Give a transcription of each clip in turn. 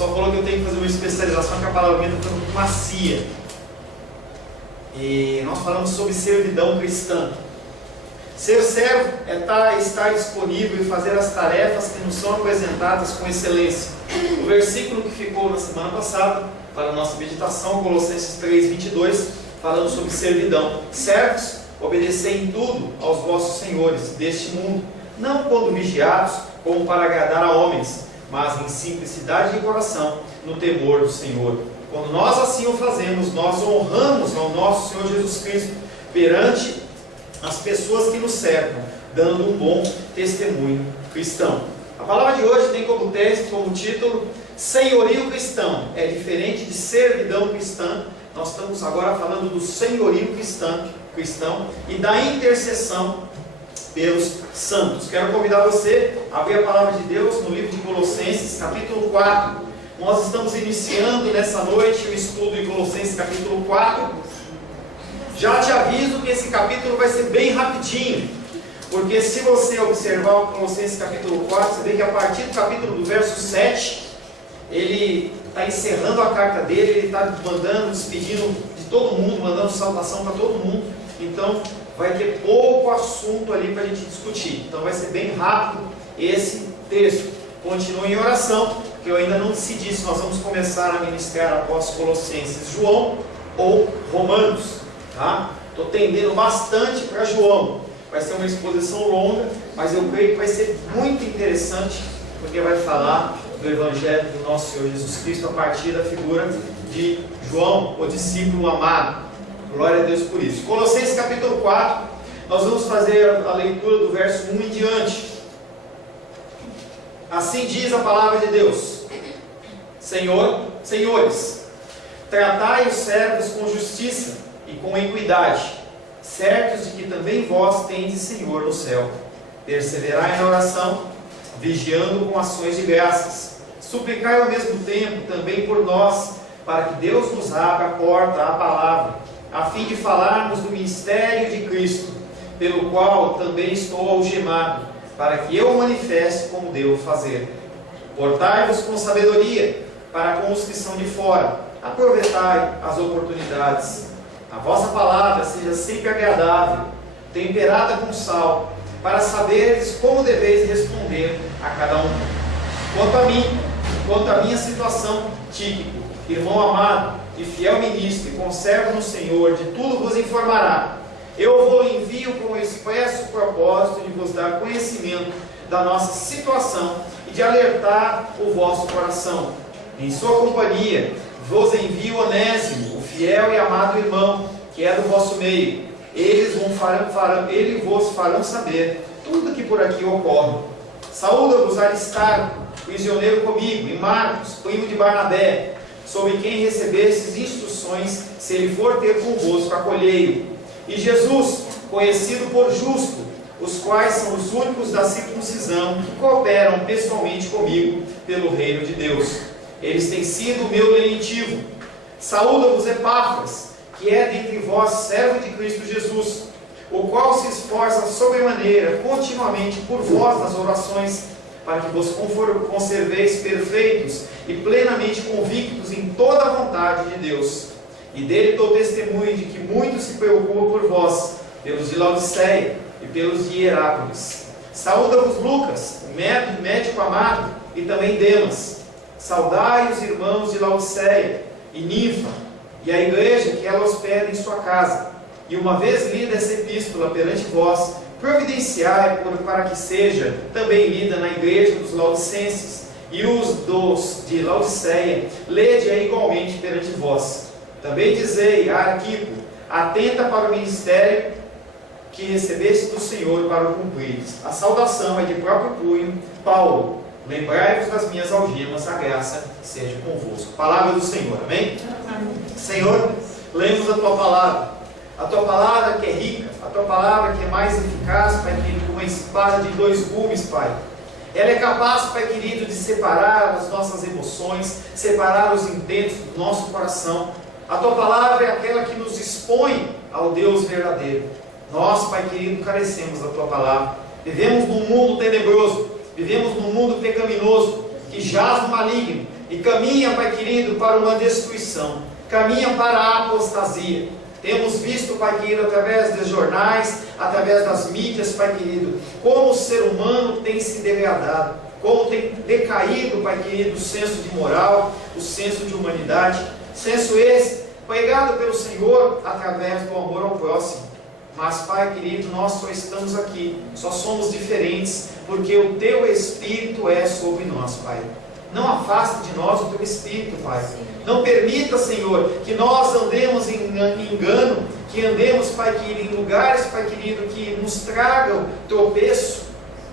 pessoal falou que eu tenho que fazer uma especialização, que a palavra minha está muito macia. E nós falamos sobre servidão cristã. Ser servo é estar disponível e fazer as tarefas que nos são apresentadas com excelência. O versículo que ficou na semana passada, para a nossa meditação, Colossenses 3:22, falando sobre servidão. Servos, obedecei em tudo aos vossos senhores deste mundo, não quando vigiados, como para agradar a homens, mas em simplicidade de coração, no temor do Senhor. Quando nós assim o fazemos, nós honramos ao nosso Senhor Jesus Cristo perante as pessoas que nos cercam, dando um bom testemunho cristão. A palavra de hoje tem como texto, como título, senhorio cristão. É diferente de servidão cristã. Nós estamos agora falando do senhorio cristão e da intercessão pelos santos. Quero convidar você a abrir a palavra de Deus no livro de Colossenses, capítulo 4. Nós estamos iniciando nessa noite o estudo de Colossenses, capítulo 4. Já te aviso que esse capítulo vai ser bem rapidinho, porque se você observar o Colossenses capítulo 4, você vê que a partir do capítulo do verso 7, ele está encerrando a carta dele, ele está mandando, despedindo de todo mundo, mandando saudação para todo mundo. Então vai ter pouco assunto ali para a gente discutir. Então vai ser bem rápido esse texto. Continue em oração, porque eu ainda não decidi se nós vamos começar a ministrar após Colossenses, João ou Romanos. Estou tendendo bastante para João. Vai ser uma exposição longa, mas eu creio que vai ser muito interessante, porque vai falar do Evangelho do nosso Senhor Jesus Cristo a partir da figura de João, o discípulo amado. Glória a Deus por isso. Colossenses capítulo 4, nós vamos fazer a leitura do verso 1 em diante. Assim diz a palavra de Deus: Senhores, tratai os servos com justiça e com equidade, certos de que também vós tendes Senhor no céu. Perseverai na oração, vigiando com ações de graças. Suplicai ao mesmo tempo também por nós, para que Deus nos abra a porta à palavra, a fim de falarmos do ministério de Cristo, pelo qual também estou algemado, para que eu o manifeste como devo fazer. Portai-vos com sabedoria para com os que são de fora. Aproveitai as oportunidades. A vossa palavra seja sempre agradável, temperada com sal, para saberes como deveis responder a cada um. Quanto à minha situação, Tíquico, irmão amado e fiel ministro e conservo no Senhor, de tudo vos informará. Eu vos envio com o expresso propósito de vos dar conhecimento da nossa situação e de alertar o vosso coração. Em sua companhia vos envio Onésimo, o fiel e amado irmão, que é do vosso meio. Eles vos farão saber tudo que por aqui ocorre. Saúda-vos Aristarco, prisioneiro comigo, e Marcos, primo de Barnabé, sobre quem recebestes instruções, se ele for ter convosco acolhei-o. E Jesus, conhecido por justo, os quais são os únicos da circuncisão que cooperam pessoalmente comigo pelo reino de Deus. Eles têm sido o meu lenitivo. Saúda-vos Epáfras, que é dentre vós servo de Cristo Jesus, o qual se esforça sobremaneira continuamente por vós nas orações, para que vos conserveis perfeitos e plenamente convictos em toda a vontade de Deus. E dele dou testemunho de que muito se preocupa por vós, pelos de Laodiceia e pelos de Hierápolis. Saúda-vos Lucas, o médico amado, e também Demas. Saudai os irmãos de Laodiceia e Ninfa, e a igreja que ela hospeda em sua casa. E uma vez lida essa epístola perante vós, providenciai para que seja também lida na igreja dos Laodicenses, e os dos de Laodiceia, lede-a igualmente perante vós. Também dizei a Arquipo, atenta para o ministério que recebeste do Senhor para o cumprires. A saudação é de próprio punho, Paulo. Lembrai-vos das minhas algemas, a graça seja convosco. Palavra do Senhor, amém? Senhor, lemos a Tua palavra que é rica, a Tua palavra que é mais eficaz, Pai querido, como uma espada de dois gumes, Pai. Ela é capaz, Pai querido, de separar as nossas emoções, separar os intentos do nosso coração. A Tua palavra é aquela que nos expõe ao Deus verdadeiro. Nós, Pai querido, carecemos da Tua palavra. Vivemos num mundo tenebroso, vivemos num mundo pecaminoso, que jaz no maligno, e caminha, Pai querido, para uma destruição, caminha para a apostasia. Temos visto, Pai querido, através dos jornais, através das mídias, Pai querido, como o ser humano tem se degradado, como tem decaído, Pai querido, o senso de moral, o senso de humanidade, senso esse pregado pelo Senhor através do amor ao próximo. Mas, Pai querido, nós só estamos aqui, só somos diferentes, porque o Teu Espírito é sobre nós, Pai. Não afaste de nós o Teu Espírito, Pai. Não permita, Senhor, que nós andemos em engano, que andemos, Pai querido, em lugares, Pai querido, que nos tragam tropeço,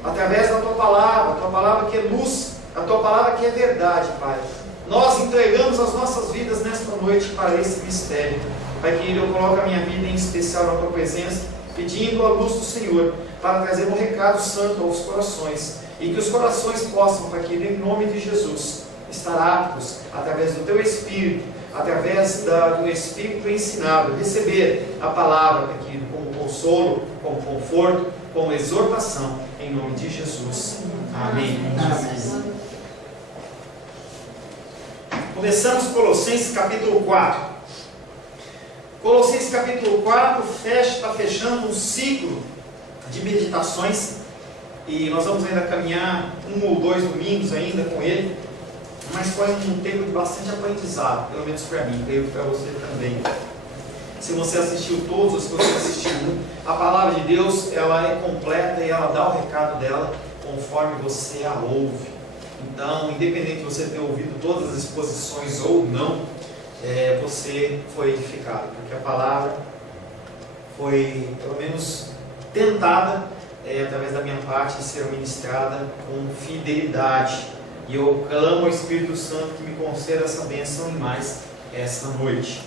através da Tua palavra que é luz, a Tua palavra que é verdade, Pai. Nós entregamos as nossas vidas nesta noite para esse mistério. Pai querido, eu coloco a minha vida em especial na Tua presença, pedindo a luz do Senhor, para trazer um recado santo aos corações, e que os corações possam, Pai querido, em nome de Jesus, estar aptos, através do Teu Espírito, através do Espírito ensinado, receber a palavra, Pai querido, como consolo, como conforto, como exortação, em nome de Jesus. Amém. Amém. Começamos Colossenses capítulo 4. Colossenses capítulo 4 está fechando um ciclo de meditações, e nós vamos ainda caminhar 1 ou 2 domingos ainda com ele, mas foi um tempo de bastante aprendizado, pelo menos para mim, creio que para você também. Se você assistiu todos, ou se você assistiu um, a palavra de Deus, ela é completa e ela dá o recado dela conforme você a ouve. Então, independente de você ter ouvido todas as exposições ou não, você foi edificado, porque a palavra foi, pelo menos, tentada, através da minha parte, ser ministrada com fidelidade. E eu clamo ao Espírito Santo que me conceda essa bênção e mais esta noite.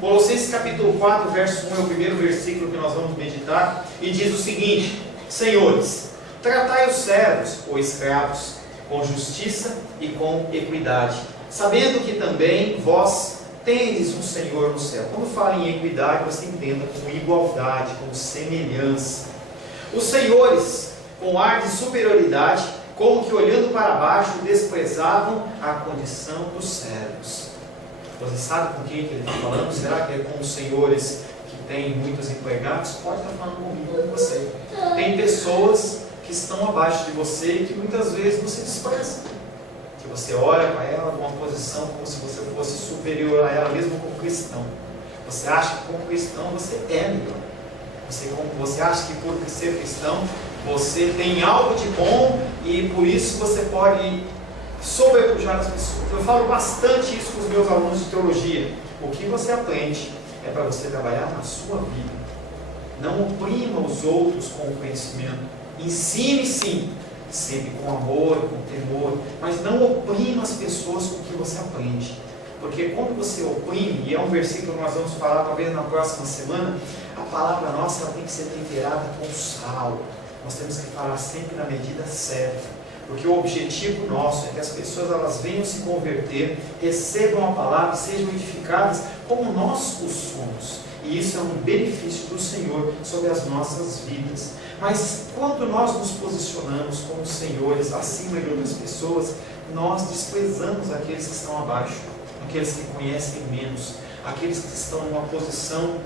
Colossenses capítulo 4, verso 1 é o primeiro versículo que nós vamos meditar, e diz o seguinte: Senhores, tratai os servos ou escravos com justiça e com equidade, sabendo que também vós tendes um Senhor no céu. Quando fala em equidade, você entenda como igualdade, como semelhança. Os senhores, com ar de superioridade, como que olhando para baixo, desprezavam a condição dos servos. Você sabe com quem ele está falando? Será que é com os senhores que têm muitos empregados? Pode estar falando comigo ou com você. Tem pessoas que estão abaixo de você e que muitas vezes você despreza. Que você olha para ela numa posição como se você fosse superior a ela, mesmo como cristão. Você acha que como cristão você é melhor. Você acha que por ser cristão você tem algo de bom e por isso você pode sobrepujar as pessoas. Eu falo bastante isso com os meus alunos de teologia. O que você aprende é para você trabalhar na sua vida. Não oprima os outros com o conhecimento. Ensine sim, sempre com amor, com temor, mas não oprima as pessoas com o que você aprende. Porque quando você oprime, e é um versículo que nós vamos falar talvez na próxima semana, a palavra nossa ela tem que ser temperada com sal. Nós temos que falar sempre na medida certa. Porque o objetivo nosso é que as pessoas elas venham se converter, recebam a palavra e sejam edificadas como nós o somos. E isso é um benefício do Senhor sobre as nossas vidas. Mas quando nós nos posicionamos como senhores acima de outras pessoas, nós desprezamos aqueles que estão abaixo, aqueles que conhecem menos, aqueles que estão numa posição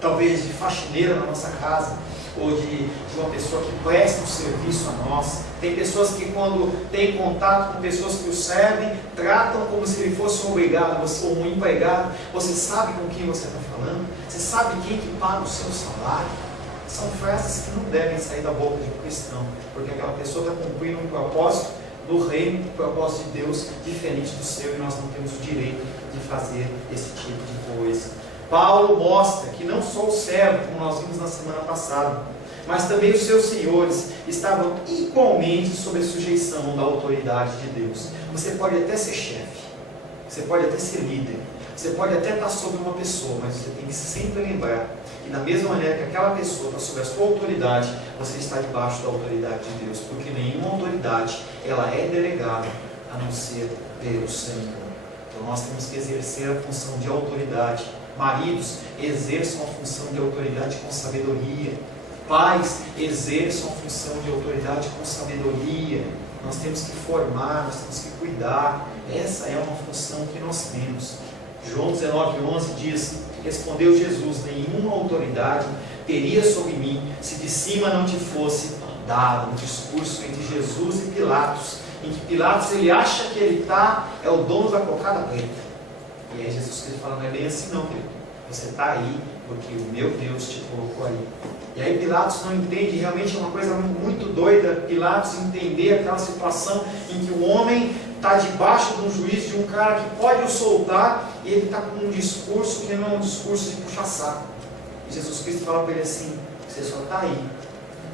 talvez de faxineira na nossa casa, ou de uma pessoa que presta um serviço a nós. Tem pessoas que quando têm contato com pessoas que o servem, tratam como se ele fosse um obrigado, ou um empregado. Você sabe com quem você está falando? Você sabe quem que paga o seu salário? São frases que não devem sair da boca de um cristão, porque aquela pessoa está cumprindo um propósito do reino, um propósito de Deus diferente do seu, e nós não temos o direito de fazer esse tipo de coisa. Paulo mostra que não só o servo, como nós vimos na semana passada, mas também os seus senhores estavam igualmente sob a sujeição da autoridade de Deus. Você pode até ser chefe, você pode até ser líder, você pode até estar sobre uma pessoa, mas você tem que sempre lembrar que da mesma maneira que aquela pessoa está sob a sua autoridade, você está debaixo da autoridade de Deus, porque nenhuma autoridade ela é delegada a não ser pelo Senhor. Então nós temos que exercer a função de autoridade. Maridos, exerçam a função de autoridade com sabedoria. Pais, exerçam a função de autoridade com sabedoria. Nós temos que formar, nós temos que cuidar. Essa é uma função que nós temos. João 19:11 diz: respondeu Jesus: nenhuma autoridade teria sobre mim se de cima não te fosse dado. Um discurso entre Jesus e Pilatos, em que Pilatos ele acha que ele é o dono da cocada preta. E aí Jesus Cristo fala: não é bem assim não, querido. Você está aí porque o meu Deus te colocou aí. E aí Pilatos não entende, realmente é uma coisa muito doida, Pilatos entender aquela situação em que o homem está debaixo de um juiz, de um cara que pode o soltar, e ele está com um discurso que não é um discurso de puxa-saco. E Jesus Cristo fala para ele assim: você só está aí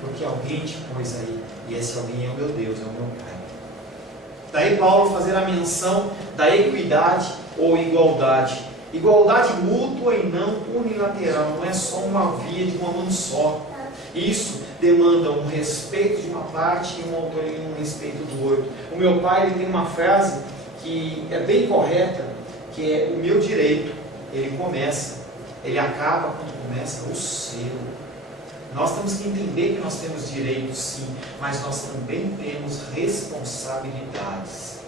porque alguém te pôs aí, e esse alguém é o meu Deus, é o meu Pai. Daí Paulo fazer a menção da equidade ou igualdade. Igualdade mútua e não unilateral, não é só uma via de uma mão só. Isso demanda um respeito de uma parte e um respeito do outro. O meu pai ele tem uma frase que é bem correta, que é: o meu direito, ele acaba quando começa o seu. Nós temos que entender que nós temos direitos sim, mas nós também temos responsabilidades.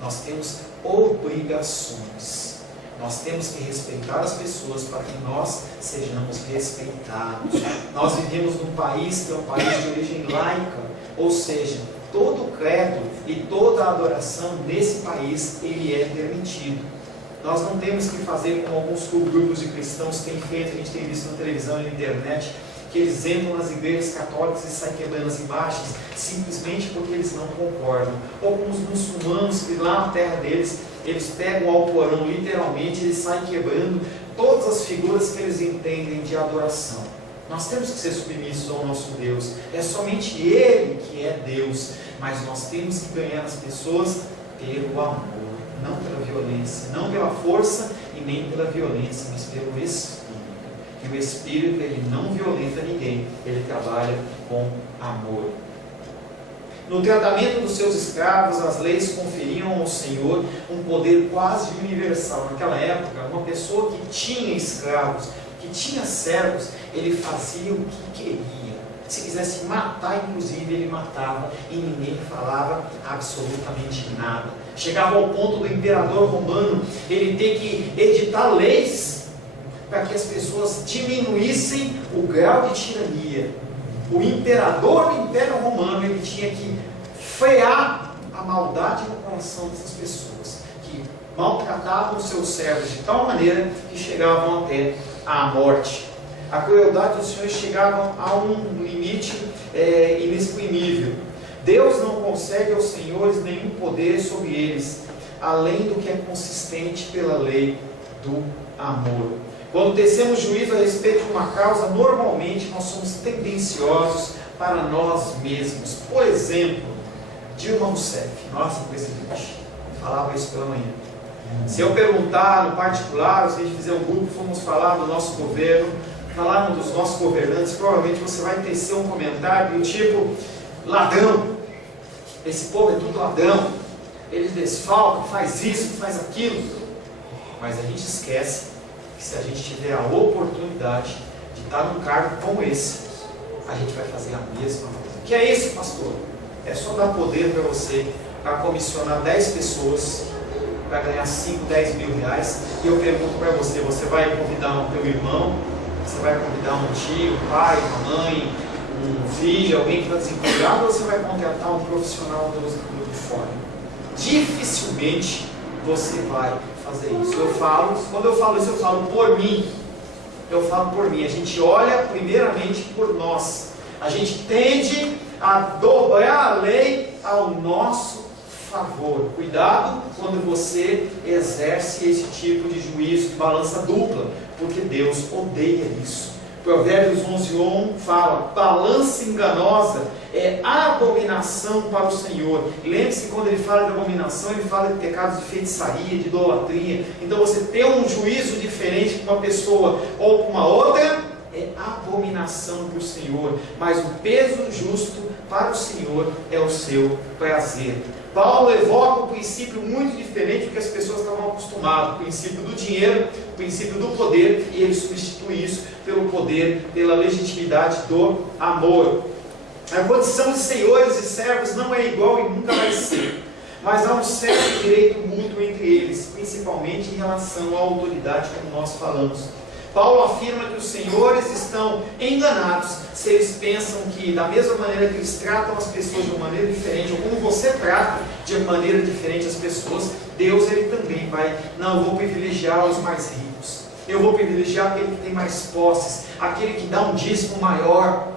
Nós temos obrigações. Nós temos que respeitar as pessoas para que nós sejamos respeitados. Nós vivemos num país que é um país de origem laica, ou seja, todo credo e toda adoração nesse país, ele é permitido. Nós não temos que fazer como alguns grupos de cristãos têm feito, a gente tem visto na televisão e na internet, que eles entram nas igrejas católicas e saem quebrando as imagens, simplesmente porque eles não concordam. Ou como os muçulmanos, que lá na terra deles, eles pegam o Alcorão literalmente, eles saem quebrando todas as figuras que eles entendem de adoração. Nós temos que ser submissos ao nosso Deus. É somente Ele que é Deus, mas nós temos que ganhar as pessoas pelo amor, não pela violência, não pela força e nem pela violência, mas pelo Espírito. E o Espírito, ele não violenta ninguém, ele trabalha com amor. No tratamento dos seus escravos, as leis conferiam ao Senhor um poder quase universal. Naquela época, uma pessoa que tinha escravos, que tinha servos, ele fazia o que queria. Se quisesse matar, inclusive, ele matava e ninguém falava absolutamente nada. Chegava ao ponto do imperador romano, ele ter que editar leis para que as pessoas diminuíssem o grau de tirania. O imperador do Império Romano, ele tinha que frear a maldade no coração dessas pessoas, que maltratavam os seus servos de tal maneira que chegavam até à morte. A crueldade dos senhores chegava a um limite inexprimível. Deus não concede aos senhores nenhum poder sobre eles, além do que é consistente pela lei do amor. Quando tecemos juízo a respeito de uma causa, normalmente nós somos tendenciosos para nós mesmos. Por exemplo, Dilma Rousseff, nossa presidente, falava isso pela manhã. Se eu perguntar no particular, ou se a gente fizer um grupo, formos falar do nosso governo, falarmos dos nossos governantes, provavelmente você vai tecer um comentário do tipo: ladrão, esse povo é tudo ladrão, eles desfalcam, faz isso, faz aquilo. Mas a gente esquece que se a gente tiver a oportunidade de estar num cargo como esse, a gente vai fazer a mesma coisa. Que é isso, pastor? É só dar poder para você, para comissionar 10 pessoas, para ganhar 5, 10 mil reais. E eu pergunto para você: você vai convidar o teu irmão? Você vai convidar um tio, um pai, uma mãe, um filho, alguém que está desempregado? Ou você vai contratar um profissional de fora? Dificilmente você vai fazer isso. Quando eu falo isso, eu falo por mim. Eu falo por mim. A gente olha primeiramente por nós. A gente tende a dobrar a lei ao nosso favor. Cuidado quando você exerce esse tipo de juízo, de balança dupla, porque Deus odeia isso. Provérbios 11:1 fala: balança enganosa é abominação para o Senhor. Lembre-se que quando ele fala de abominação, ele fala de pecados de feitiçaria, de idolatria. Então você ter um juízo diferente com uma pessoa ou com uma outra é abominação para o Senhor, mas o peso justo para o Senhor é o seu prazer. Paulo evoca um princípio muito diferente do que as pessoas estavam acostumadas: o princípio do dinheiro, o princípio do poder, e ele substitui isso pelo poder, pela legitimidade do amor. A condição de senhores e servos não é igual e nunca vai ser. mas há um certo direito mútuo entre eles, principalmente em relação à autoridade, como nós falamos. Paulo afirma que os senhores estão enganados se eles pensam que, da mesma maneira que eles tratam as pessoas de uma maneira diferente, ou como você trata de maneira diferente as pessoas, Deus ele também vai, não, eu vou privilegiar os mais ricos, eu vou privilegiar aquele que tem mais posses, aquele que dá um dízimo maior.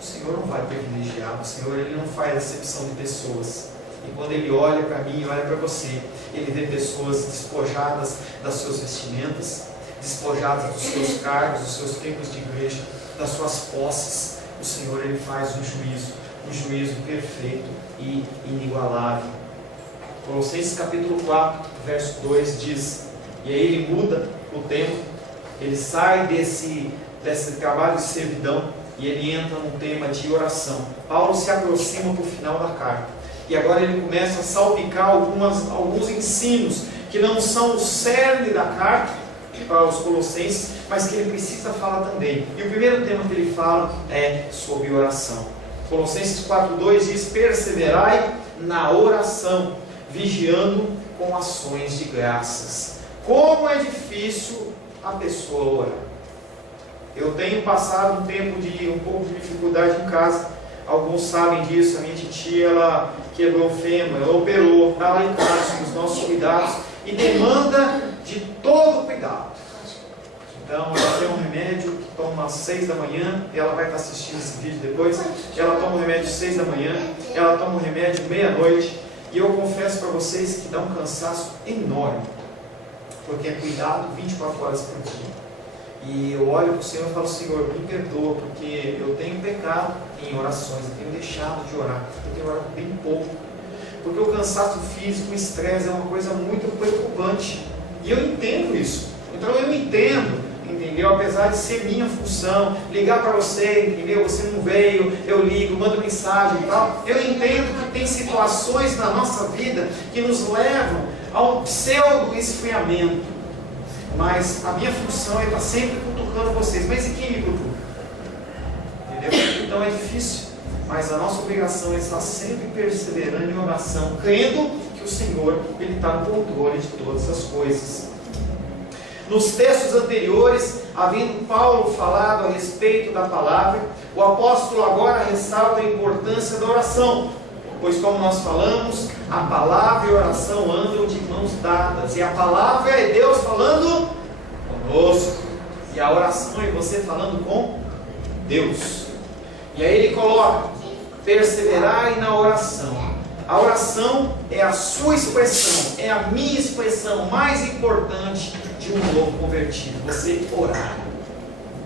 O Senhor não vai privilegiar, o Senhor ele não faz acepção de pessoas. E quando Ele olha para mim, olha para você, Ele vê pessoas despojadas das suas vestimentas, despojadas dos seus cargos, dos seus templos de igreja, das suas posses. O Senhor ele faz um juízo perfeito e inigualável. Colossenses capítulo 4, verso 2 diz, e aí ele muda o tempo, ele sai desse trabalho de servidão e ele entra num tema de oração. Paulo se aproxima para o final da carta. E agora ele começa a salpicar alguns ensinos que não são o cerne da carta para os Colossenses, mas que ele precisa falar também. E o primeiro tema que ele fala é sobre oração. Colossenses 4,2 diz: perseverai na oração, vigiando com ações de graças. Como é difícil a pessoa orar. Eu tenho passado um tempo de um pouco de dificuldade em casa. Alguns sabem disso, a minha titia, ela quebrou o fêmur, ela operou, está lá em casa com os nossos cuidados e demanda de todo cuidado. Então, ela tem um remédio que toma às 6 da manhã, ela vai estar assistindo esse vídeo depois, ela toma um remédio às 6 da manhã, ela toma um remédio meia-noite, e eu confesso para vocês que dá um cansaço enorme, porque é cuidado 24 horas por dia. E eu olho para o Senhor e falo: Senhor, me perdoa, porque eu tenho pecado em orações, eu tenho deixado de orar, eu tenho orado bem pouco, porque o cansaço físico, o estresse é uma coisa muito preocupante, e eu entendo isso. Então eu entendo, entendeu? Apesar de ser minha função, ligar para você, entendeu? Você não veio, eu ligo, mando mensagem e tal. Eu entendo que tem situações na nossa vida que nos levam a um pseudo-esfriamento. Mas a minha função é estar sempre cutucando vocês. Mas e quem me cutuca? Entendeu? Então é difícil. Mas a nossa obrigação é estar sempre perseverando em oração, crendo que o Senhor ele está no controle de todas as coisas. Nos textos anteriores, havendo Paulo falado a respeito da palavra, o apóstolo agora ressalta a importância da oração, pois, como nós falamos, a palavra e a oração andam de mãos dadas, e a palavra é Deus falando conosco, e a oração é você falando com Deus. E aí ele coloca: perseverai na oração. A oração é a sua expressão, é a minha expressão mais importante de um novo convertido. Você orar.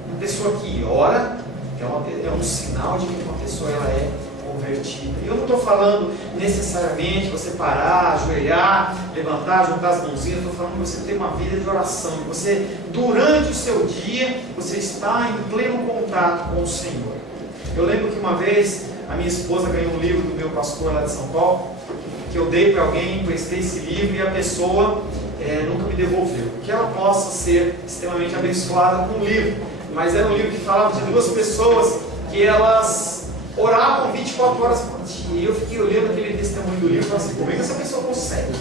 Uma pessoa que ora é um sinal de que uma pessoa ela é convertida. E eu não estou falando necessariamente você parar, ajoelhar, levantar, juntar as mãozinhas. Eu estou falando de você ter uma vida de oração, de você, durante o seu dia, você está em pleno contato com o Senhor. Eu lembro que uma vez a minha esposa ganhou um livro do meu pastor lá de São Paulo, que eu dei para alguém, emprestei esse livro, e a pessoa nunca me devolveu. Que ela possa ser extremamente abençoada com o livro. Mas era um livro que falava de duas pessoas que elas oravam 24 horas por dia. E eu fiquei olhando aquele testemunho do livro e falei assim: como é que essa pessoa consegue?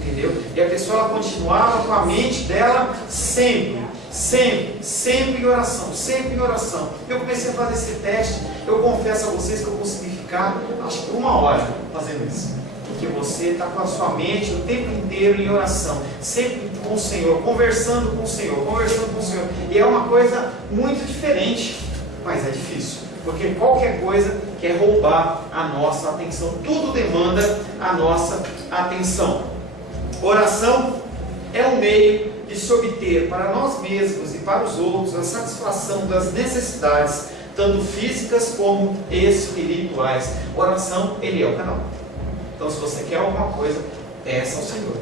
Entendeu? E a pessoa ela continuava com a mente dela sempre em oração, sempre em oração. Eu comecei a fazer esse teste. Eu confesso a vocês que eu consegui ficar, acho que 1 hora fazendo isso. Porque você está com a sua mente o tempo inteiro em oração, sempre com o Senhor, conversando com o Senhor. E é uma coisa muito diferente, mas é difícil, porque qualquer coisa quer roubar a nossa atenção. Tudo demanda a nossa atenção. Oração é um meio de se obter para nós mesmos e para os outros a satisfação das necessidades, tanto físicas como espirituais. Oração, ele é o canal. Então, se você quer alguma coisa, peça ao Senhor.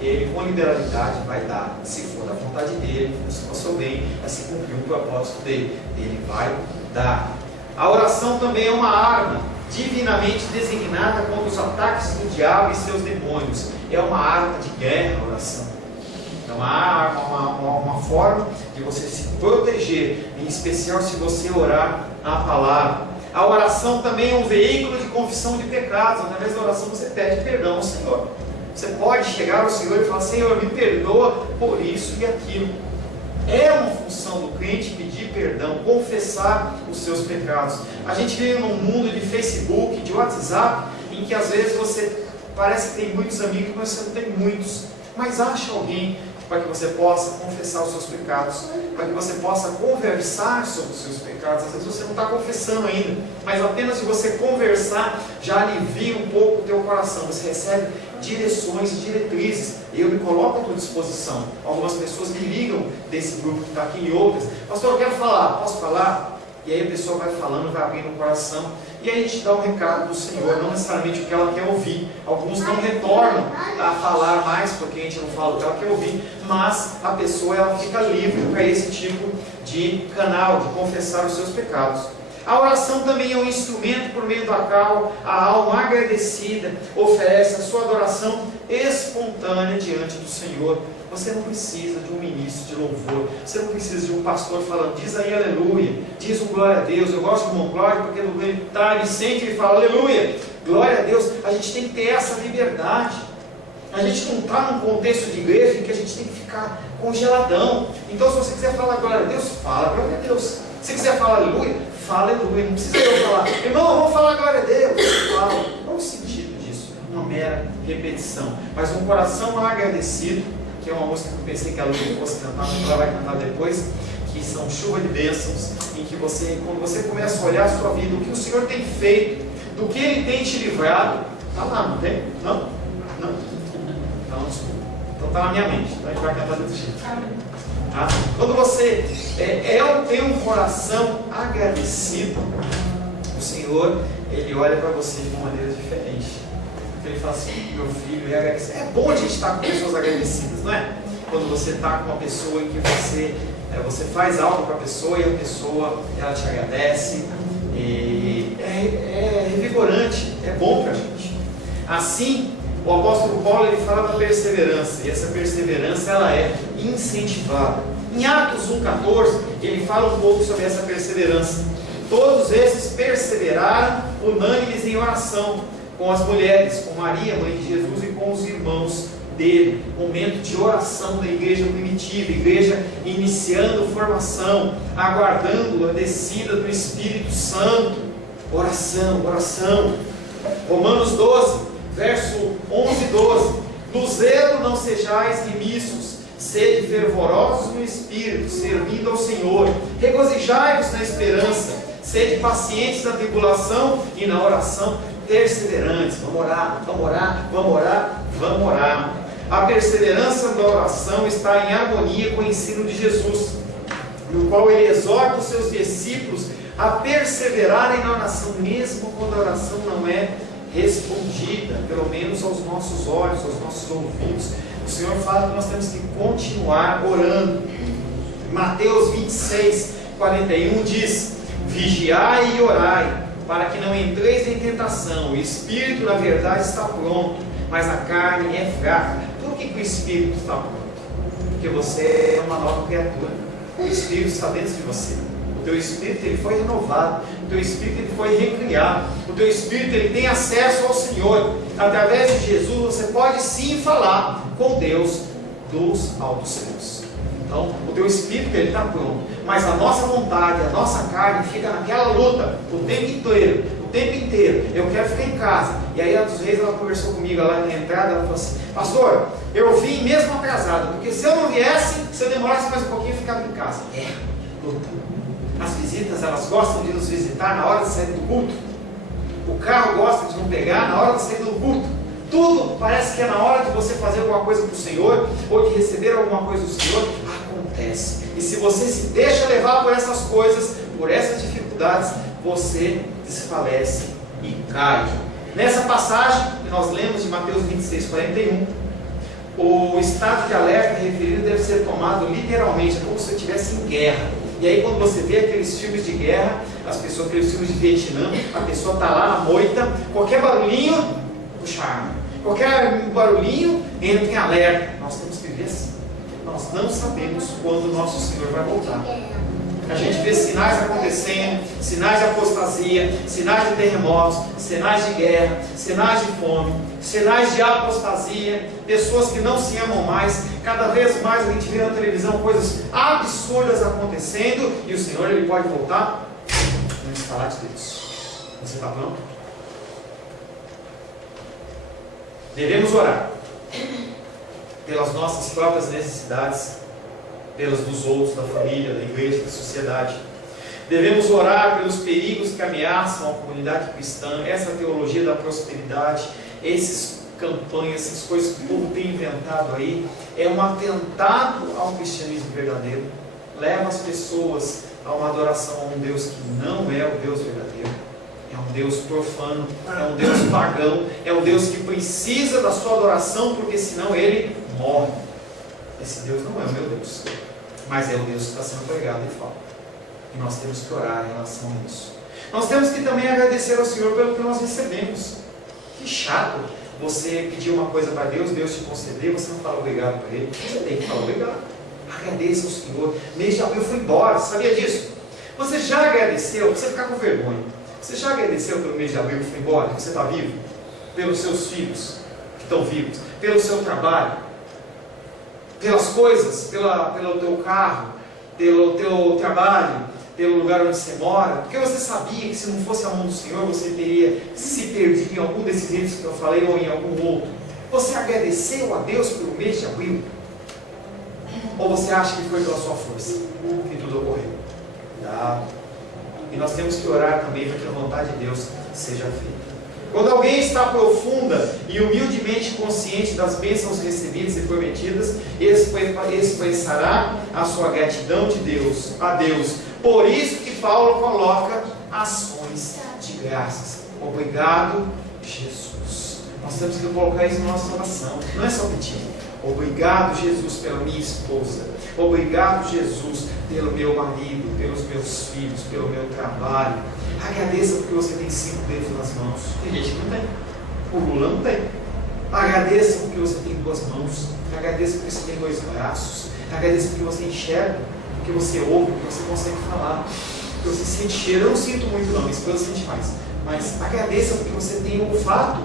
Ele, com liberalidade, vai dar. Se for da vontade dele, se for seu bem, vai se cumprir o propósito dele. Ele vai dar. A oração também é uma arma divinamente designada contra os ataques do diabo e seus demônios. É uma arma de guerra, a oração. É uma arma, uma forma de você se proteger, em especial se você orar a palavra. A oração também é um veículo de confissão de pecados. Através da oração você pede perdão ao Senhor. Você pode chegar ao Senhor e falar: Senhor, me perdoa por isso e aquilo. É uma função do crente pedir perdão, confessar os seus pecados. A gente vive num mundo de Facebook, de WhatsApp, em que às vezes você parece que tem muitos amigos, mas você não tem muitos. Mas acha alguém para que você possa confessar os seus pecados, para que você possa conversar sobre os seus pecados. Às vezes você não está confessando ainda, mas apenas de você conversar já alivia um pouco o teu coração. Você recebe direções e diretrizes. Eu me coloco à tua disposição. Algumas pessoas me ligam desse grupo que está aqui e outras: pastor, eu quero falar, posso falar? E aí a pessoa vai falando, vai abrindo o coração, e aí a gente dá um recado do Senhor, não necessariamente o que ela quer ouvir. Alguns não retornam a falar mais, porque a gente não fala o que ela quer ouvir, mas a pessoa ela fica livre para esse tipo de canal, de confessar os seus pecados. A oração também é um instrumento por meio da qual a alma agradecida oferece a sua adoração espontânea diante do Senhor. Você não precisa de um ministro de louvor, você não precisa de um pastor falando: diz aí aleluia, diz o glória a Deus. Eu gosto do irmão Glória porque no ele está, ele sente e fala aleluia, glória a Deus. A gente tem que ter essa liberdade. A gente não está num contexto de igreja em que a gente tem que ficar congeladão. Então, se você quiser falar glória a Deus, fala glória a Deus. Se quiser falar aleluia, fala aleluia. Não precisa eu falar: irmão, vamos falar glória a Deus. Fala. Não é o sentido disso, uma mera repetição, mas um coração agradecido, que é uma música que eu pensei que a Luísa fosse cantar, mas ela vai cantar depois, que são chuva de bênçãos, em que você, quando você começa a olhar a sua vida, o que o Senhor tem feito, do que Ele tem te livrado, está lá, não tem? Não? Não? Então, desculpa. Então está na minha mente, então a gente vai cantar de outro jeito. Tá? Quando você tem um coração agradecido, o Senhor, Ele olha para você de uma maneira diferente. Ele fala assim: meu filho, é bom a gente estar com pessoas agradecidas, não é? Quando você está com uma pessoa em que você faz algo para a pessoa e a pessoa ela te agradece, e é revigorante, é bom para a gente. Assim, o apóstolo Paulo ele fala da perseverança, e essa perseverança ela é incentivada. Em Atos 1,14 ele fala um pouco sobre essa perseverança. Todos esses perseveraram unânimes em oração com as mulheres, com Maria, mãe de Jesus, e com os irmãos dele. Momento de oração da igreja primitiva, igreja iniciando formação, aguardando a descida do Espírito Santo. Oração, oração. Romanos 12, verso 11 e 12: no zelo não sejais remissos, sede fervorosos no Espírito, servindo ao Senhor, regozijai-vos na esperança, sede pacientes na tribulação e na oração perseverantes. Vamos orar, vamos orar, vamos orar, vamos orar. A perseverança da oração está em harmonia com o ensino de Jesus, no qual ele exorta os seus discípulos a perseverarem na oração, mesmo quando a oração não é respondida, pelo menos aos nossos olhos, aos nossos ouvidos. O Senhor fala que nós temos que continuar orando. Mateus 26, 41 diz: vigiai e orai, para que não entreis em tentação. O espírito, na verdade, está pronto, mas a carne é fraca. Por que o espírito está pronto? Porque você é uma nova criatura. O espírito está dentro de você. O teu espírito ele foi renovado. O teu espírito ele foi recriado. O teu espírito ele tem acesso ao Senhor. Através de Jesus você pode sim falar com Deus dos altos céus. Então, o teu espírito ele está pronto, mas a nossa vontade, a nossa carne fica naquela luta o tempo inteiro. Eu quero ficar em casa. E aí a dos Reis ela conversou comigo lá na entrada, ela falou assim: pastor, eu vim mesmo atrasado, porque se eu não viesse, se eu demorasse mais um pouquinho, eu ficava em casa. Luta. As visitas, elas gostam de nos visitar na hora de sair do culto. O carro gosta de nos pegar na hora de sair do culto. Tudo parece que é na hora de você fazer alguma coisa para o Senhor, ou de receber alguma coisa do Senhor, acontece. E se você se deixa levar por essas coisas, por essas dificuldades, você desfalece e cai. Nessa passagem que nós lemos de Mateus 26, 41, o estado de alerta referido deve ser tomado literalmente, é como se você estivesse em guerra. E aí quando você vê aqueles filmes de guerra, aqueles filmes de Vietnã, a pessoa está lá na moita, qualquer barulhinho, puxa a arma. Qualquer barulhinho entra em alerta. Nós temos que viver assim. Nós não sabemos quando o nosso Senhor vai voltar. A gente vê sinais acontecendo, sinais de apostasia, sinais de terremotos, sinais de guerra, sinais de fome, sinais de apostasia, pessoas que não se amam mais. Cada vez mais a gente vê na televisão coisas absurdas acontecendo, e o Senhor, Ele pode voltar no estalar de Deus. Você está pronto? Devemos orar pelas nossas próprias necessidades, pelas dos outros, da família, da igreja, da sociedade. Devemos orar pelos perigos que ameaçam a comunidade cristã, essa teologia da prosperidade, essas campanhas, essas coisas que o povo tem inventado aí, é um atentado ao cristianismo verdadeiro. Leva as pessoas a uma adoração a um Deus que não é o Deus verdadeiro. É um Deus profano, é um Deus pagão, é um Deus que precisa da sua adoração, porque senão ele morre. Esse Deus não é o meu Deus, mas é o Deus que está sendo pregado e fala. E nós temos que orar em relação a isso. Nós temos que também agradecer ao Senhor pelo que nós recebemos. Que chato você pedir uma coisa para Deus, Deus te conceder, você não fala obrigado para Ele. Você tem que falar obrigado. Agradeça ao Senhor. Mês de abril foi embora, sabia disso? Você já agradeceu? Você ficar com vergonha. Você já agradeceu pelo mês de abril que foi embora, que você está vivo? Pelos seus filhos que estão vivos? Pelo seu trabalho? Pelas coisas? Pelo teu carro? Pelo teu trabalho? Pelo lugar onde você mora? Porque você sabia que se não fosse a mão do Senhor, você teria se perdido em algum desses livros que eu falei ou em algum outro. Você agradeceu a Deus pelo mês de abril? Ou você acha que foi pela sua força que tudo ocorreu? Cuidado. E nós temos que orar também para que a vontade de Deus seja feita. Quando alguém está profunda e humildemente consciente das bênçãos recebidas e prometidas, expressará a sua gratidão a Deus. Por isso que Paulo coloca ações de graças. Obrigado, Jesus. Nós temos que colocar isso na nossa oração. Não é só pedir. Obrigado, Jesus, pela minha esposa. Obrigado, Jesus, pelo meu marido, pelos meus filhos, pelo meu trabalho. Agradeça porque você tem 5 dedos nas mãos. Tem gente que não tem. O Lula não tem. Agradeça porque você tem 2 mãos. Agradeça porque você tem 2 braços. Agradeça porque você enxerga, porque você ouve, porque você consegue falar, porque você sente cheiro. Eu não sinto muito não, minha esposa sente mais. Mas agradeça porque você tem olfato.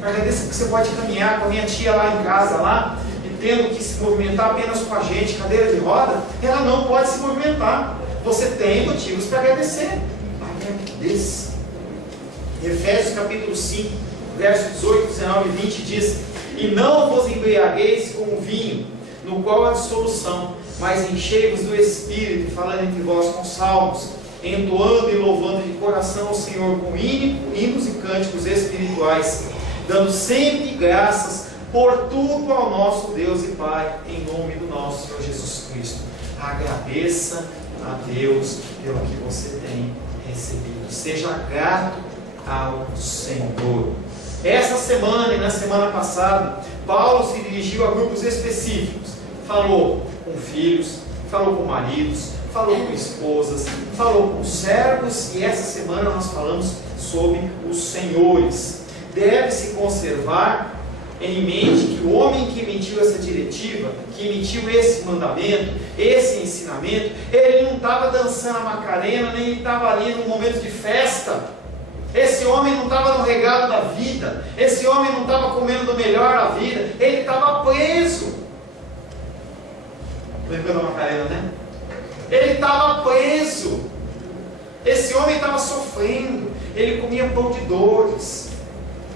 Agradeça porque você pode caminhar com a minha tia lá em casa, lá, e tendo que se movimentar apenas com a gente, cadeira de roda, ela não pode se movimentar. Você tem motivos para agradecer. Agradeça. Efésios capítulo 5, versos 18, 19 e 20 diz: E não vos embriagueis com o vinho, no qual há dissolução, mas enchei-vos do Espírito, falando entre vós com salmos, entoando e louvando de coração ao Senhor com hinos e cânticos espirituais, dando sempre graças por tudo ao nosso Deus e Pai, em nome do nosso Senhor Jesus Cristo. Agradeça a Deus pelo que você tem recebido. Seja grato ao Senhor. Essa semana e na semana passada, Paulo se dirigiu a grupos específicos. Falou com filhos, falou com maridos, falou com esposas, falou com servos, e essa semana nós falamos sobre os senhores. Deve-se conservar em mente que o homem que emitiu essa diretiva, que emitiu esse mandamento, esse ensinamento, ele não estava dançando a Macarena, nem estava ali num momento de festa. Esse homem não estava no regalo da vida, esse homem não estava comendo do melhor da vida, ele estava preso. Lembra da Macarena, né? Ele estava preso. Esse homem estava sofrendo, ele comia pão de dores.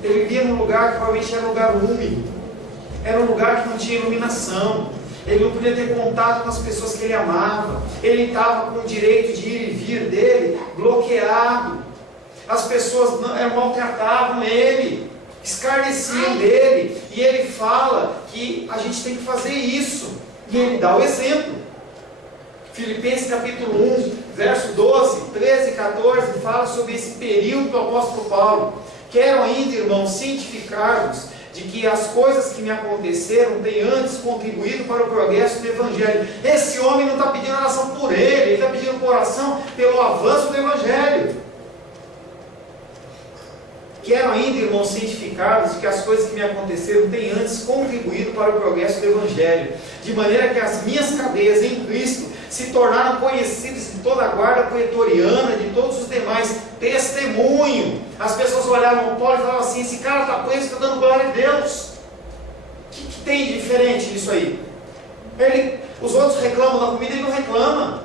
Ele vivia num lugar que provavelmente era um lugar úmido, era um lugar que não tinha iluminação, ele não podia ter contato com as pessoas que ele amava, ele estava com o direito de ir e vir dele bloqueado, as pessoas maltratavam ele, escarneciam dele, e ele fala que a gente tem que fazer isso, e ele dá o exemplo. Filipenses capítulo 1, verso 12, 13 e 14, fala sobre esse período do apóstolo Paulo. Quero ainda, irmãos, cientificar-vos de que as coisas que me aconteceram têm antes contribuído para o progresso do Evangelho. Esse homem não está pedindo oração por ele está pedindo oração pelo avanço do Evangelho. Quero ainda, irmãos, cientificar-vos de que as coisas que me aconteceram têm antes contribuído para o progresso do Evangelho, de maneira que as minhas cadeias em Cristo se tornaram conhecidos de toda a guarda pretoriana, de todos os demais. Testemunho. As pessoas olhavam para Paulo e falavam assim: esse cara está preso, está dando glória a Deus. O que tem de diferente nisso aí? Os outros reclamam da comida, ele não reclama.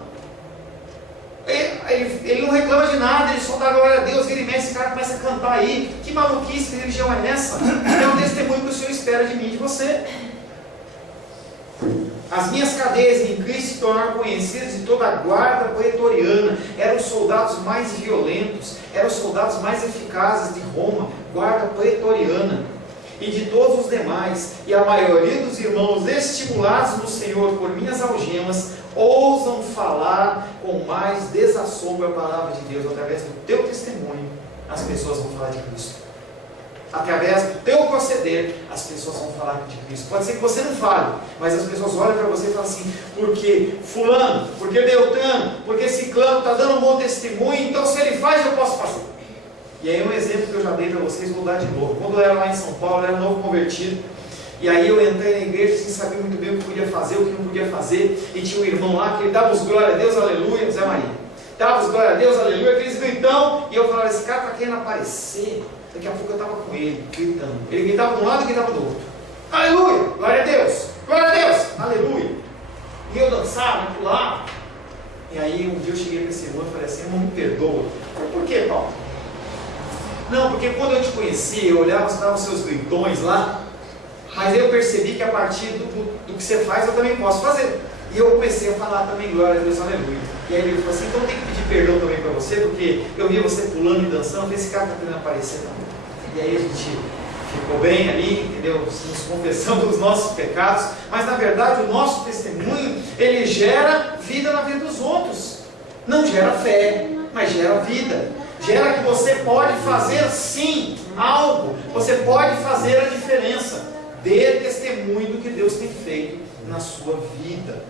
Ele não reclama de nada, ele só dá glória a Deus. Vira e mexe, esse cara começa a cantar aí. Que maluquice, que religião é essa? É um testemunho que o Senhor espera de mim e de você. As minhas cadeias em Cristo se tornaram conhecidas de toda a guarda pretoriana. Eram os soldados mais violentos, eram os soldados mais eficazes de Roma, guarda pretoriana, e de todos os demais. E a maioria dos irmãos, estimulados no Senhor por minhas algemas, ousam falar com mais desassombro a palavra de Deus. Através do teu testemunho, as pessoas vão falar de Cristo. Através do teu proceder, as pessoas vão falar de Cristo. Pode ser que você não fale, mas as pessoas olham para você e falam assim: porque fulano, porque Beltrano, porque ciclano está dando um bom testemunho, então se ele faz, eu posso fazer. E aí um exemplo que eu já dei para vocês, vou dar de novo. Quando eu era lá em São Paulo, eu era novo convertido, e aí eu entrei na igreja sem saber muito bem o que podia fazer, o que não podia fazer, e tinha um irmão lá que ele dava os glória a Deus, aleluia, Zé Maria, dava os glória a Deus, aleluia, aqueles gritão, e eu falava: esse cara está querendo aparecer. Daqui a pouco eu estava com ele, gritando. Ele gritava de um lado e gritava do outro. Aleluia! Glória a Deus! Glória a Deus! Aleluia! E eu dançava, pulava. E aí um dia eu cheguei para esse irmão e falei assim: irmão, me perdoa. Eu falei: por que, Paulo? Não, porque quando eu te conheci, eu olhava, você dava os seus gritões lá, mas eu percebi que a partir do que você faz, eu também posso fazer. E eu comecei a falar também: glória a Deus, aleluia. E aí ele falou assim: então eu tenho que pedir perdão também para você, porque eu vi você pulando e dançando, esse cara está querendo aparecer também. E aí a gente ficou bem ali, entendeu? Nos confessamos os nossos pecados, mas na verdade o nosso testemunho, ele gera vida na vida dos outros. Não gera fé, mas gera vida. Gera que você pode fazer sim algo, você pode fazer a diferença. Dê testemunho do que Deus tem feito na sua vida.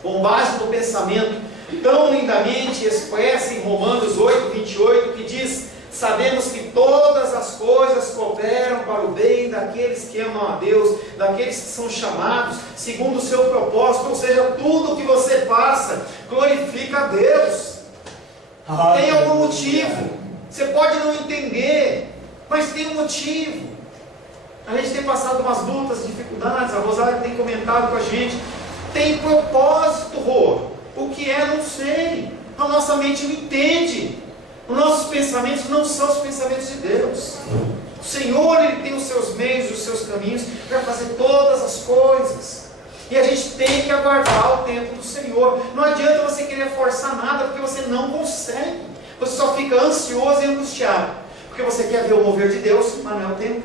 Com base no pensamento tão lindamente expresso em Romanos 8, 28, que diz: sabemos que todas as coisas cooperam para o bem daqueles que amam a Deus, daqueles que são chamados segundo o seu propósito. Ou seja, tudo que você passa glorifica a Deus. Tem algum motivo. Você pode não entender, mas tem um motivo. A gente tem passado umas lutas, dificuldades, a Rosália tem comentado com a gente. Tem propósito, Rô. O que é, não sei. A nossa mente não entende. Os nossos pensamentos não são os pensamentos de Deus. O Senhor, Ele tem os seus meios, os seus caminhos para fazer todas as coisas. E a gente tem que aguardar o tempo do Senhor. Não adianta você querer forçar nada, porque você não consegue. Você só fica ansioso e angustiado, porque você quer ver o mover de Deus, mas não é o tempo.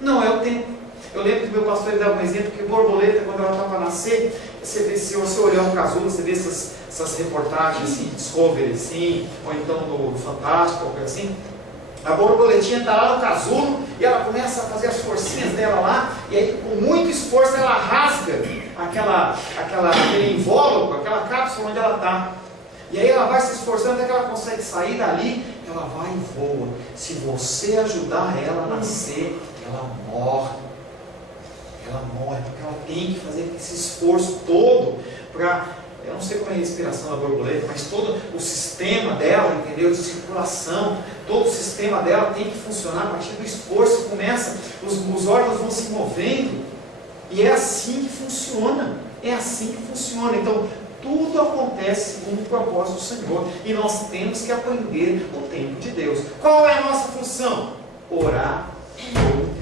Não é o tempo. Eu lembro que meu pastor ele dava um exemplo que borboleta, quando ela está para nascer, você vê, se você olhar um casulo, você vê essas reportagens assim, Discovery, assim, ou então no Fantástico, ou coisa assim. A borboletinha está lá no casulo e ela começa a fazer as forcinhas dela lá, e aí com muito esforço ela rasga aquele invólucro, aquela cápsula onde ela está. E aí ela vai se esforçando até que ela consegue sair dali, ela vai e voa. Se você ajudar ela a nascer, ela morre. Ela morre, porque ela tem que fazer esse esforço todo para, eu não sei como é a respiração da borboleta, mas todo o sistema dela, entendeu, de circulação, todo o sistema dela tem que funcionar. A partir do esforço começa, os órgãos vão se movendo, e é assim que funciona. É assim que funciona. Então tudo acontece segundo o propósito do Senhor, e nós temos que aprender o tempo de Deus. Qual é a nossa função? Orar todo o tempo.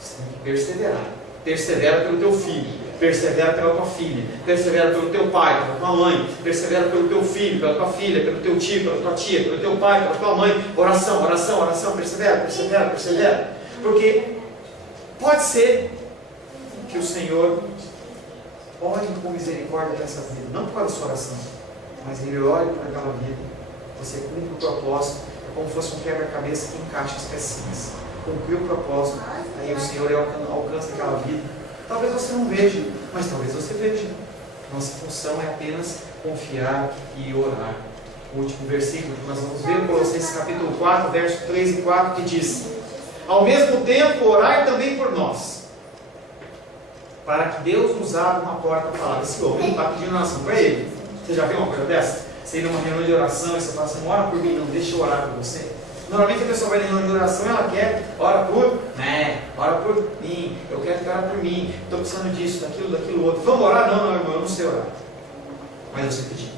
Você tem que perseverar. Persevera pelo teu filho, persevera pela tua filha, persevera pelo teu pai, pela tua mãe, persevera pelo teu filho, pela tua filha, pelo teu tio, pela tua tia, pelo teu pai, pela tua mãe. Oração, oração, oração, persevera, persevera, persevera. Porque pode ser que o Senhor olhe com misericórdia para essa vida, não por causa da sua oração, mas Ele olhe para aquela vida, você cumpre o propósito, é como se fosse um quebra-cabeça que encaixa as pecinhas. Cumpriu o propósito, aí o Senhor alcança aquela vida. Talvez você não veja, mas talvez você veja. Nossa função é apenas confiar e orar. O último versículo que nós vamos ver, Colossenses capítulo 4, versos 3 e 4, que diz: ao mesmo tempo, orai também por nós, para que Deus nos abra uma porta para falar. Esse homem está pedindo oração para ele. Você já viu uma coisa dessa? Você ir numa reunião de oração e você fala assim, ora por mim, não, deixa eu orar por você. Normalmente a pessoa vai na reunião de oração e ela quer, ora por mim, eu quero que ora por mim, estou precisando disso, daquilo outro. Vamos orar? Não, irmão, eu não sei orar. Mas eu sei pedir.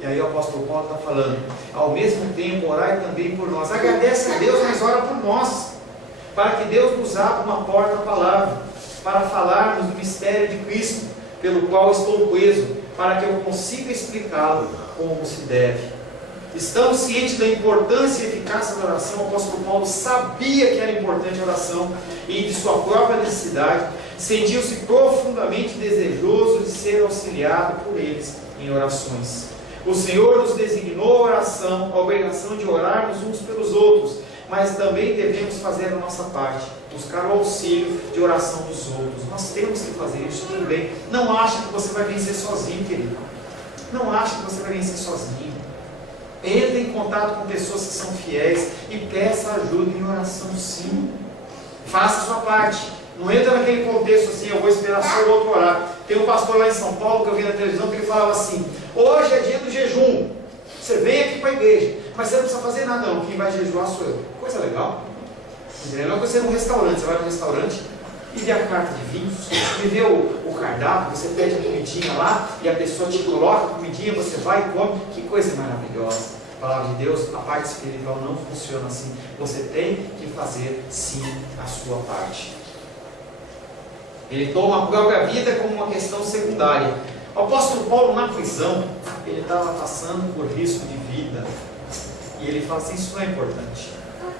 E aí o apóstolo Paulo está falando, ao mesmo tempo, orai também por nós. Agradece a Deus, mas ora por nós, para que Deus nos abra uma porta à palavra, para falarmos do mistério de Cristo, pelo qual estou preso, para que eu consiga explicá-lo como se deve. Estamos cientes da importância e eficácia da oração. O apóstolo Paulo sabia que era importante a oração e de sua própria necessidade, sentiu-se profundamente desejoso de ser auxiliado por eles em orações. O Senhor nos designou a oração, a obrigação de orarmos uns pelos outros, mas também devemos fazer a nossa parte, buscar o auxílio de oração dos outros. Nós temos que fazer isso também. Não acha que você vai vencer sozinho, querido. Não acha que você vai vencer sozinho. Entre em contato com pessoas que são fiéis e peça ajuda em oração, sim. Faça a sua parte. Não entra naquele contexto assim, eu vou esperar só o outro orar. Tem um pastor lá em São Paulo que eu vi na televisão que ele falava assim, hoje é dia do jejum, você vem aqui para a igreja, mas você não precisa fazer nada não, quem vai jejuar sou eu. Coisa legal. É melhor que você ir num restaurante, você vai no restaurante e vê a carta de vinhos, e vê o cardápio, você pede a comidinha lá, e a pessoa te coloca a comidinha, você vai e come, que coisa maravilhosa. A palavra de Deus, a parte espiritual não funciona assim, você tem que fazer sim a sua parte. Ele toma a própria vida como uma questão secundária. O apóstolo Paulo na prisão, ele estava passando por risco de vida, e ele fala assim, isso não é importante.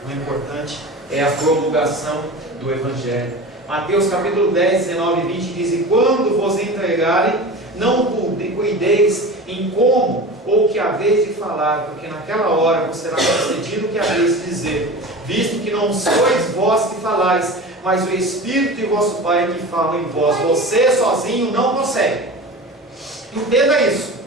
O importante é a promulgação do Evangelho. Mateus capítulo 10, 19 e 20 diz, e quando vos entregarem, não cuideis em como ou que haveis de falar, porque naquela hora vos será concedido o que haveis de dizer, visto que não sois vós que falais, mas o Espírito de vosso Pai é que fala em vós. Você sozinho não consegue. Entenda isso.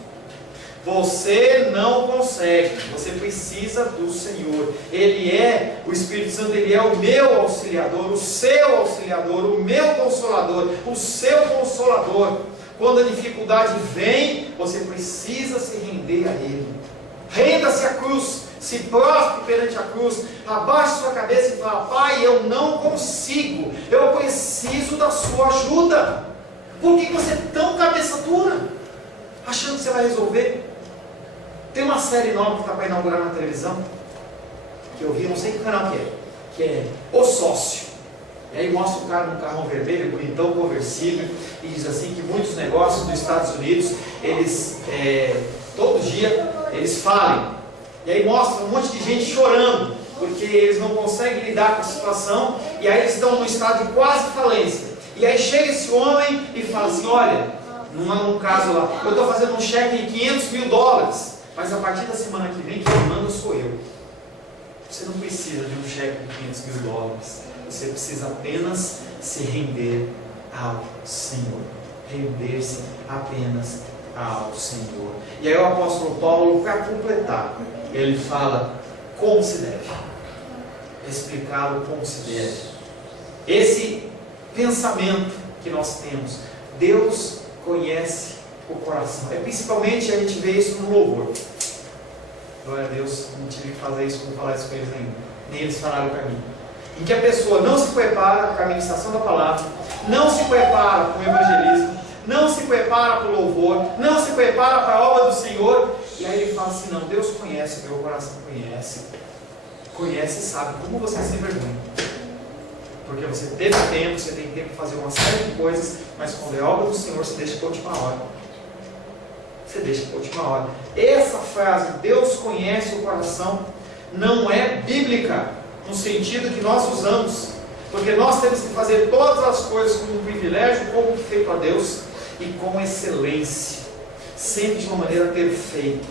Você não consegue, você precisa do Senhor. Ele é, o Espírito Santo, Ele é o meu auxiliador, o seu auxiliador, o meu consolador, o seu consolador. Quando a dificuldade vem, você precisa se render a Ele. Renda-se à cruz, se prostre perante a cruz, abaixe sua cabeça e fala, Pai, eu não consigo, eu preciso da sua ajuda. Por que você é tão cabeça dura? Achando que você vai resolver? Tem uma série nova que está para inaugurar na televisão, que eu vi, não sei que canal que é O Sócio. E aí mostra o cara num carrão vermelho, bonitão, conversível, e diz assim que muitos negócios dos Estados Unidos, eles, todo dia, eles falem. E aí mostra um monte de gente chorando, porque eles não conseguem lidar com a situação, e aí eles estão num estado de quase falência. E aí chega esse homem e fala assim, olha, num caso lá, eu estou fazendo um cheque de $500 mil, mas a partir da semana que vem, quem manda sou eu. Você não precisa de um cheque de $500 mil. Você precisa apenas se render ao Senhor. Render-se apenas ao Senhor. E aí o apóstolo Paulo, para completar, ele fala como se deve. Explicá-lo como se deve. Esse pensamento que nós temos, Deus conhece o coração. Principalmente a gente vê isso no louvor. Glória a Deus, não tive que fazer isso, não falar isso com eles ainda. Nem eles falaram para mim. Em que a pessoa não se prepara para a ministração da palavra, não se prepara para o evangelismo, não se prepara para o louvor, não se prepara para a obra do Senhor, e aí ele fala assim, não, Deus conhece, o meu coração conhece e sabe como você se envergonha. Porque você teve tempo, você tem tempo para fazer uma série de coisas, mas quando é obra do Senhor, você deixa para a última hora. Você deixa para a última hora. Essa frase, Deus conhece o coração, não é bíblica, no sentido que nós usamos, porque nós temos que fazer todas as coisas com um privilégio, como feito a Deus, e com excelência, sempre de uma maneira perfeita,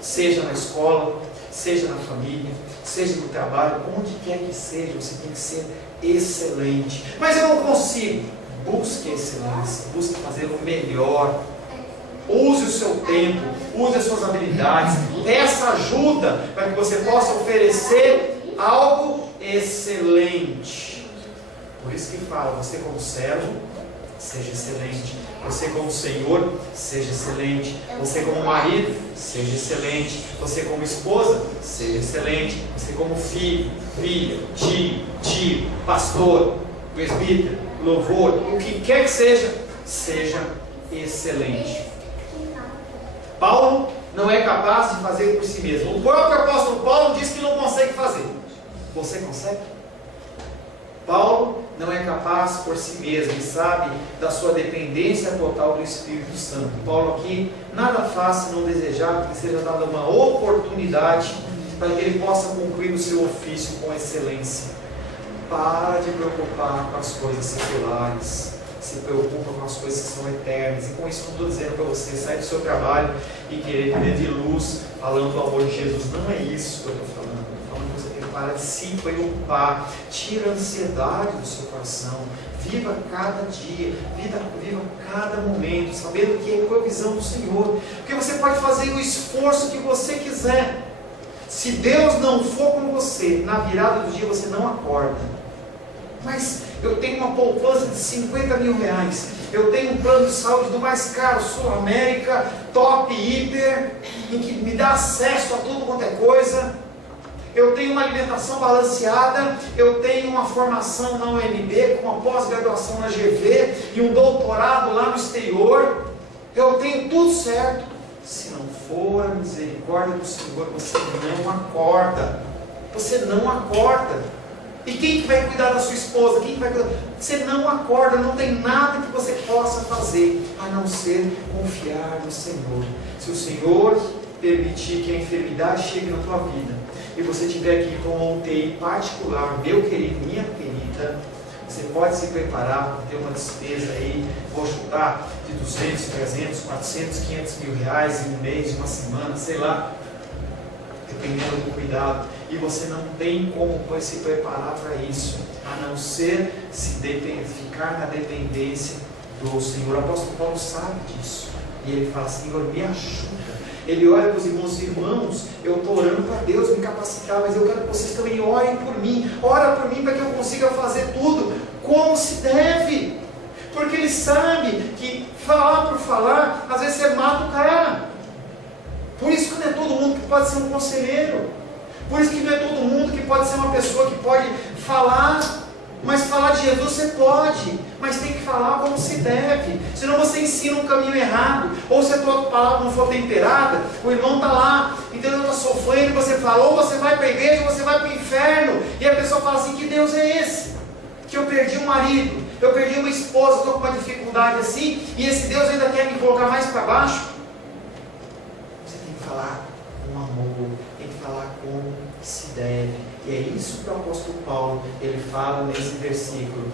seja na escola, seja na família, seja no trabalho, onde quer que seja, você tem que ser excelente. Mas eu não consigo. Busque a excelência, busque fazer o melhor. Use o seu tempo, use as suas habilidades, peça ajuda para que você possa oferecer algo excelente. Por isso que fala, você como servo, seja excelente. Você como senhor, seja excelente. Você como marido, seja excelente. Você como esposa, seja excelente. Você como filho, filha, tio, pastor, presbítero, louvor, o que quer que seja, seja excelente. Paulo não é capaz de fazer por si mesmo. O próprio apóstolo Paulo diz que não consegue fazer. Você consegue? Paulo não é capaz por si mesmo e sabe da sua dependência total do Espírito Santo. Paulo aqui nada faz se não desejar que seja dada uma oportunidade para que ele possa concluir o seu ofício com excelência. Para de preocupar com as coisas seculares. Se preocupa com as coisas que são eternas. E com isso não estou dizendo para você sair do seu trabalho e querer viver de luz falando do amor de Jesus. Não é isso que eu estou falando. Eu estou falando que você tem que parar de se preocupar. Tira a ansiedade do seu coração. Viva cada dia, viva cada momento, sabendo que é provisão do Senhor. Porque você pode fazer o esforço que você quiser. Se Deus não for com você, na virada do dia você não acorda. Mas eu tenho uma poupança de 50 mil reais. Eu tenho um plano de saúde do mais caro, Sul América, top, hiper, em que me dá acesso a tudo quanto é coisa. Eu tenho uma alimentação balanceada. Eu tenho uma formação na UNB, com uma pós-graduação na GV e um doutorado lá no exterior. Eu tenho tudo certo. Se não for a misericórdia do Senhor, você não acorda. Você não acorda. E quem que vai cuidar da sua esposa? Quem que vai cuidar? Você não acorda, não tem nada que você possa fazer a não ser confiar no Senhor. Se o Senhor permitir que a enfermidade chegue na tua vida e você tiver que ir para uma UTI particular, meu querido, minha querida, você pode se preparar para ter uma despesa aí, vou chutar, de 200, 300, 400, 500 mil reais em um mês, uma semana, sei lá, dependendo do cuidado. E você não tem como se preparar para isso, a não ser ficar na dependência do Senhor. O apóstolo Paulo sabe disso. E ele fala: Senhor, me ajuda. Ele olha para os irmãos, eu estou orando para Deus me capacitar, mas eu quero que vocês também orem por mim. Ora por mim para que eu consiga fazer tudo como se deve. Porque ele sabe que falar por falar, às vezes você mata o cara. Por isso que não é todo mundo que pode ser um conselheiro. Por isso que não é todo mundo que pode ser uma pessoa que pode falar. Mas falar de Jesus você pode, mas tem que falar como se deve. Senão você ensina um caminho errado. Ou se a tua palavra não for temperada, o irmão está lá, entendeu? Está sofrendo, e você fala, ou você vai para a igreja, ou você vai para o inferno. E a pessoa fala assim: que Deus é esse? Que eu perdi um marido, eu perdi uma esposa, estou com uma dificuldade assim, e esse Deus ainda quer me colocar mais para baixo. Você tem que falar com amor, tem que falar como se deve. E é isso que o apóstolo Paulo ele fala nesse versículo,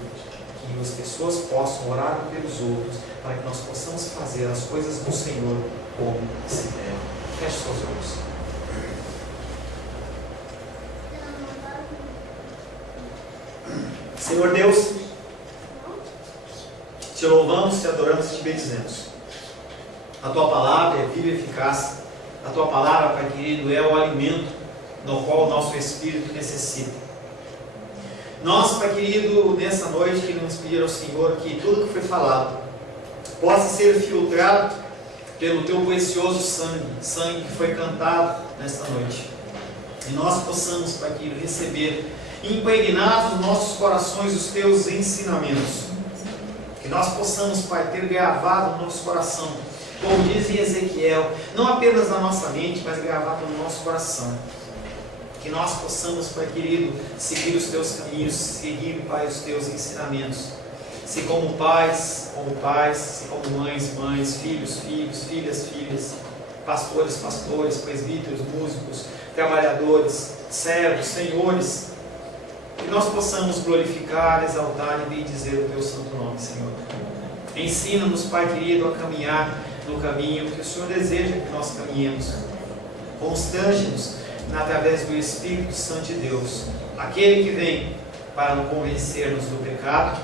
que as pessoas possam orar pelos outros, para que nós possamos fazer as coisas do Senhor como se deve. Feche seus olhos. Senhor Deus, te louvamos, te adoramos e te bendizemos. A tua palavra é viva e eficaz. A tua palavra, Pai querido, é o alimento no qual o nosso espírito necessita. Nós, Pai querido, nessa noite queremos pedir ao Senhor que tudo que foi falado possa ser filtrado pelo teu precioso sangue que foi cantado nesta noite. E nós possamos, Pai querido, receber impregnados nos nossos corações os teus ensinamentos. Que nós possamos, Pai, ter gravado no nosso coração, como diz em Ezequiel, não apenas na nossa mente, mas gravado no nosso coração. Que nós possamos, Pai querido, seguir os teus caminhos, seguir, Pai, os teus ensinamentos. Se como pais, se como mães, filhos, filhas, pastores, presbíteros, músicos, trabalhadores, servos, senhores. Que nós possamos glorificar, exaltar e bendizer o teu santo nome, Senhor. Ensina-nos, Pai querido, a caminhar no caminho que o Senhor deseja que nós caminhemos. Constrange-nos através do Espírito Santo de Deus, aquele que vem para nos convencer-nos do pecado,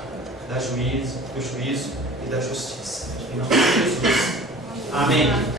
do juízo e da justiça. Em nome de Jesus. Amém.